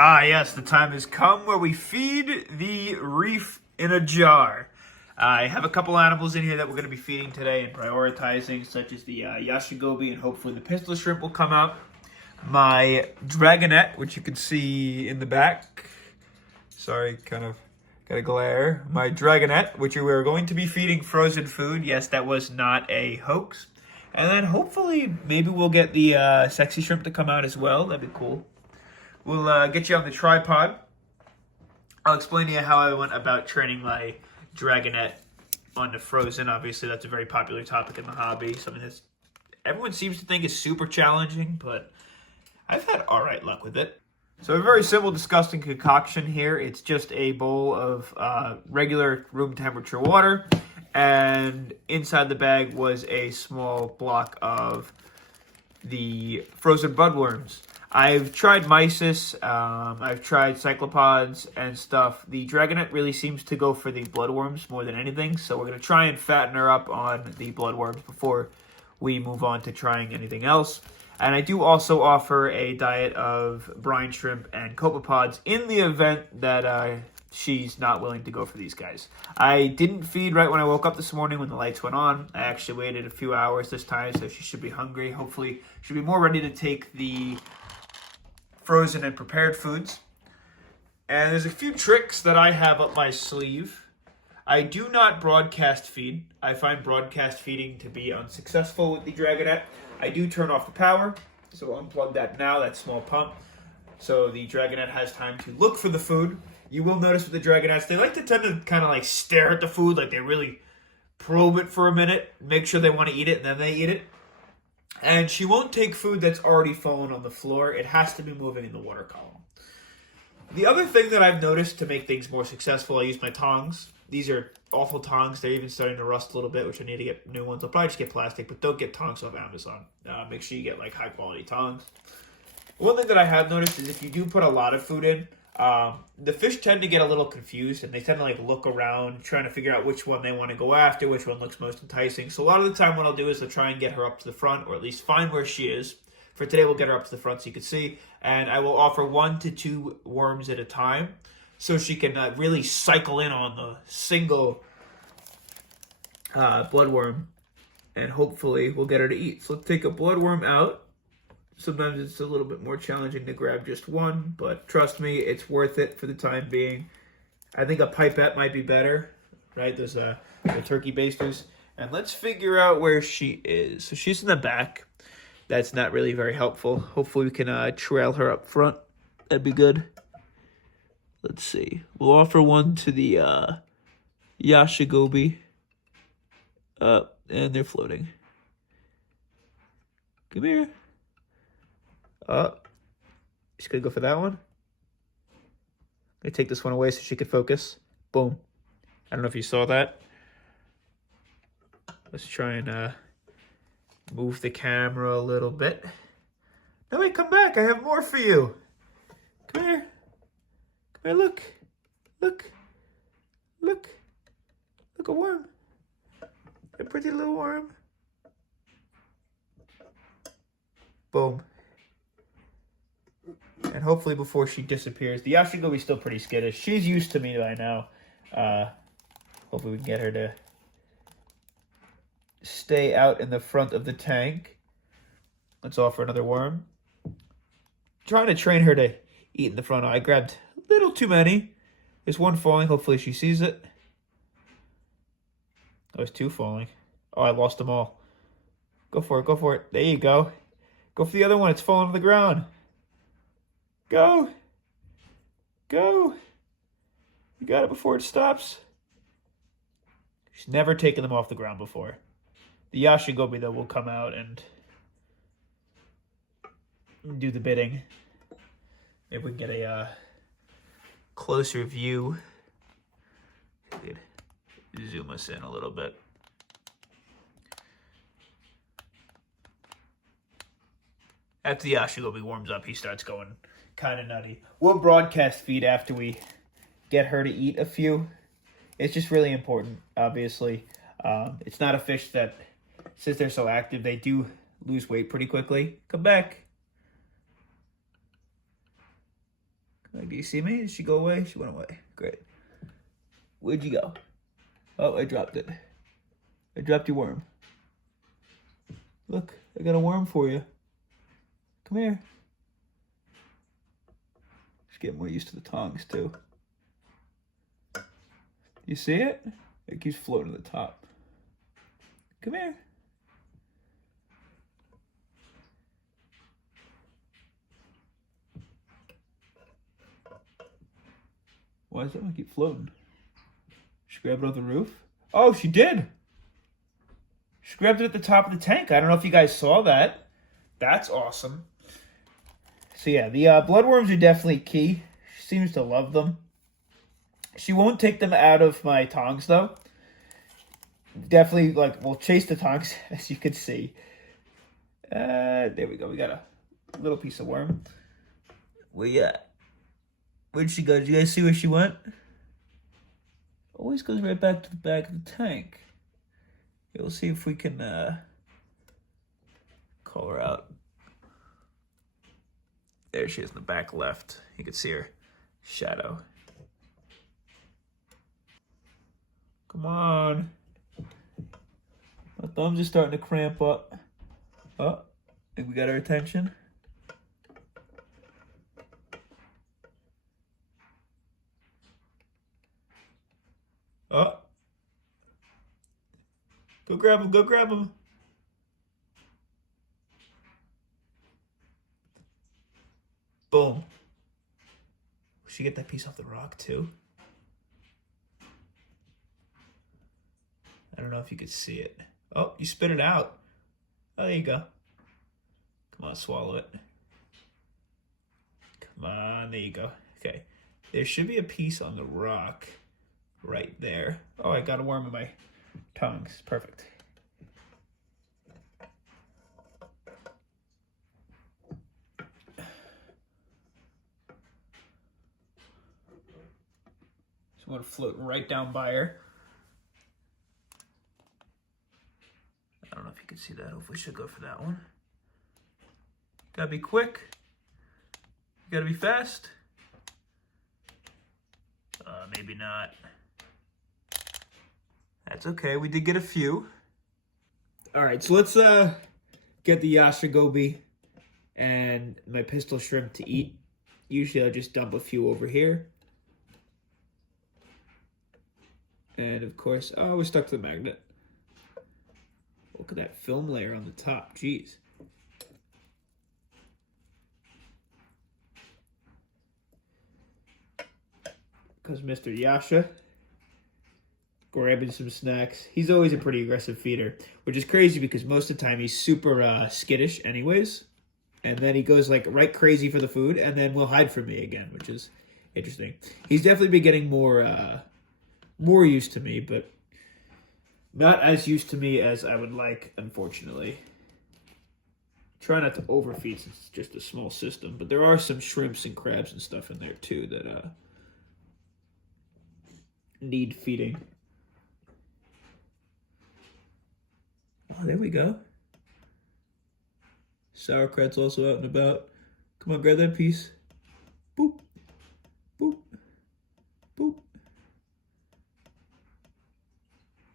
Ah, yes, the time has come where we feed the reef in a jar. I have a couple animals in here that we're going to be feeding today and prioritizing, such as the Yashigobi, and hopefully the pistol shrimp will come out. My Dragonet, which you can see in the back. Sorry, kind of got a glare. My Dragonet, which we are going to be feeding frozen food. Yes, that was not a hoax. And then hopefully, maybe we'll get the sexy shrimp to come out as well. That'd be cool. We'll get you on the tripod. I'll explain to you how I went about training my Dragonet onto frozen. Obviously, that's a very popular topic in the hobby. Something that everyone seems to think is super challenging, but I've had all right luck with it. So a very simple, disgusting concoction here. It's just a bowl of regular room temperature water, and inside the bag was a small block of the frozen bloodworms. I've tried mysis, I've tried cyclopods and stuff. The Dragonet really seems to go for the bloodworms more than anything, so we're going to try and fatten her up on the bloodworms before we move on to trying anything else. And I do also offer a diet of brine shrimp and copepods in the event that she's not willing to go for these guys. I didn't feed right when I woke up this morning when the lights went on. I actually waited a few hours this time, so she should be hungry. Hopefully, she'll be more ready to take the frozen and prepared foods. And there's a few tricks that I have up my sleeve. I do not broadcast feed. I find broadcast feeding to be unsuccessful with the Dragonet. I do turn off the power, so I'll unplug that now, that small pump, so the Dragonet has time to look for the food. You will notice with the Dragonets, they like to tend to kind of like stare at the food, like they really probe it for a minute, make sure they want to eat it, and then they eat it. And she won't take food that's already fallen on the floor. It has to be moving in the water column. The other thing that I've noticed to make things more successful, I use my tongs. These are awful tongs. They're even starting to rust a little bit, which I need to get new ones. I'll probably just get plastic, but don't get tongs off Amazon. Make sure you get like high quality tongs. One thing that I have noticed is if you do put a lot of food in, the fish tend to get a little confused, and they tend to like look around trying to figure out which one they want to go after, which one looks most enticing. So a lot of the time what I'll do is I'll try and get her up to the front, or at least find where she is. For today, we'll get her up to the front so you can see, and I will offer 1 to 2 worms at a time so she can really cycle in on the single bloodworm, and hopefully we'll get her to eat. So let's take a bloodworm out. Sometimes it's a little bit more challenging to grab just one, but trust me, it's worth it for the time being. I think a pipette might be better, right? There's the turkey basters. And let's figure out where she is. So she's in the back. That's not really very helpful. Hopefully we can trail her up front. That'd be good. Let's see. We'll offer one to the Yashigobi. And they're floating. Come here. She's gonna go for that one. I'm gonna take this one away so she could focus. Boom. I don't know if you saw that. Let's try and move the camera a little bit. No, wait, come back. I have more for you. Come here. Come here, look. Look. Look. Look, a worm. A pretty little worm. Boom. And hopefully before she disappears, the Yashigobi's still pretty skittish. She's used to me by now. Hopefully we can get her to stay out in the front of the tank. Let's offer another worm. Trying to train her to eat in the front. I grabbed a little too many. There's one falling. Hopefully she sees it. Oh, there's 2 falling. Oh, I lost them all. Go for it. Go for it. There you go. Go for the other one. It's falling on the ground. Go. Go. You got it before it stops. She's never taken them off the ground before. The Yashigobi, though, will come out and do the bidding. Maybe we can get a closer view. Zoom us in a little bit. After the Yashigobi warms up, he starts going kind of nutty. We'll broadcast feed after we get her to eat a few. It's just really important, obviously. It's not a fish that, since they're so active, they do lose weight pretty quickly. Come back. Like, do you see me? Did she go away? She went away. Great. Where'd you go? Oh, I dropped it. I dropped your worm. Look, I got a worm for you. Come here. She's getting more used to the tongs, too. You see it? It keeps floating to the top. Come here. Why does that one keep floating? She grabbed it off the roof? Oh, she did! She grabbed it at the top of the tank. I don't know if you guys saw that. That's awesome. So yeah, the bloodworms are definitely key. She seems to love them. She won't take them out of my tongs, though. Definitely, like, we'll chase the tongs, as you can see. There we go. We got a little piece of worm. Where you at? Where'd she go? Did you guys see where she went? Always goes right back to the back of the tank. We'll see if we can call her out. There she is in the back left. You can see her shadow. Come on. My thumbs are starting to cramp up. Oh, think we got her attention. Oh. Go grab him, go grab him. Boom. Will she get that piece off the rock too? I don't know if you could see it. Oh, you spit it out. Oh, there you go. Come on, swallow it. Come on, there you go. Okay. There should be a piece on the rock right there. Oh, I got a worm in my tongs. Perfect. So I'm going to float right down by her. I don't know if you can see that. Hopefully she'll go for that one. Gotta be quick. You gotta be fast. Maybe not. That's okay. We did get a few. All right, so let's get the yashigobi and my pistol shrimp to eat. Usually I'll just dump a few over here. And of course, oh, we're stuck to the magnet. Look at that film layer on the top. Jeez. Because Mr. Yasha grabbing some snacks. He's always a pretty aggressive feeder, which is crazy because most of the time he's super skittish anyways. And then he goes like right crazy for the food and then will hide from me again, which is interesting. He's definitely been getting more used to me, but not as used to me as I would like, unfortunately. Try not to overfeed since it's just a small system, but there are some shrimps and crabs and stuff in there too that need feeding. Oh, there we go. Sauerkraut's also out and about. Come on, grab that piece. Boop. Boop. Boop.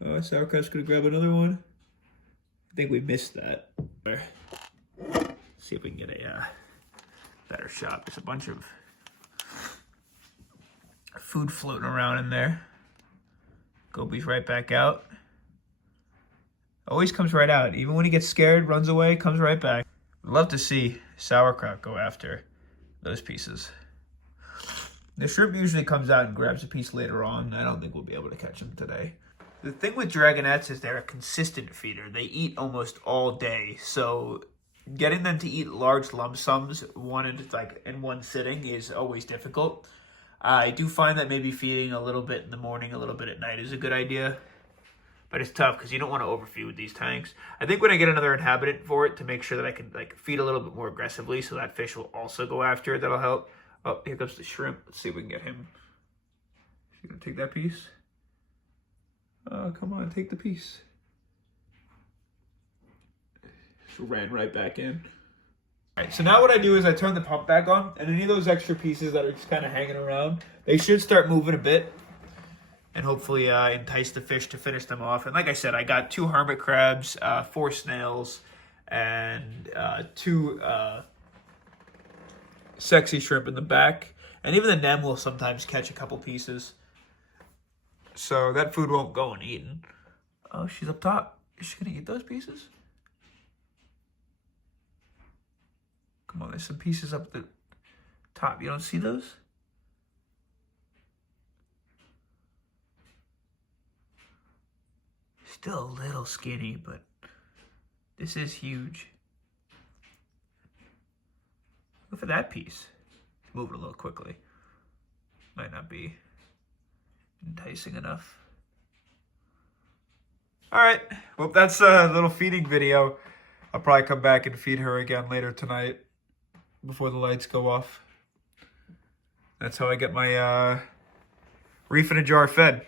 Oh, Sauerkraut's gonna grab another one. I think we missed that. See if we can get a better shot. There's a bunch of food floating around in there. Gobi's right back out. Always comes right out. Even when he gets scared, runs away, comes right back. I'd love to see Sauerkraut go after those pieces. The shrimp usually comes out and grabs a piece later on. I don't think we'll be able to catch him today. The thing with Dragonets is they're a consistent feeder. They eat almost all day, so getting them to eat large lump sums in one sitting is always difficult. I do find that maybe feeding a little bit in the morning, a little bit at night is a good idea. But it's tough because you don't want to overfeed with these tanks. I think when I get another inhabitant for it to make sure that I can feed a little bit more aggressively so that fish will also go after it, that'll help. Oh, here comes the shrimp. Let's see if we can get him. Is he going to take that piece? Oh, come on, take the piece. She ran right back in. All right, so now what I do is I turn the pump back on, and any of those extra pieces that are just kind of hanging around, they should start moving a bit, and hopefully entice the fish to finish them off. And like I said, I got 2 hermit crabs, 4 snails, and 2 sexy shrimp in the back. And even the nem will sometimes catch a couple pieces. So that food won't go uneaten. Oh, she's up top. Is she going to eat those pieces? Come on, there's some pieces up the top. You don't see those? Still a little skinny, but this is huge. Look for that piece. It's moving a little quickly. Might not be enticing enough. All right, well, that's a little feeding video. I'll probably come back and feed her again later tonight before the lights go off. That's how I get my reef in a jar fed.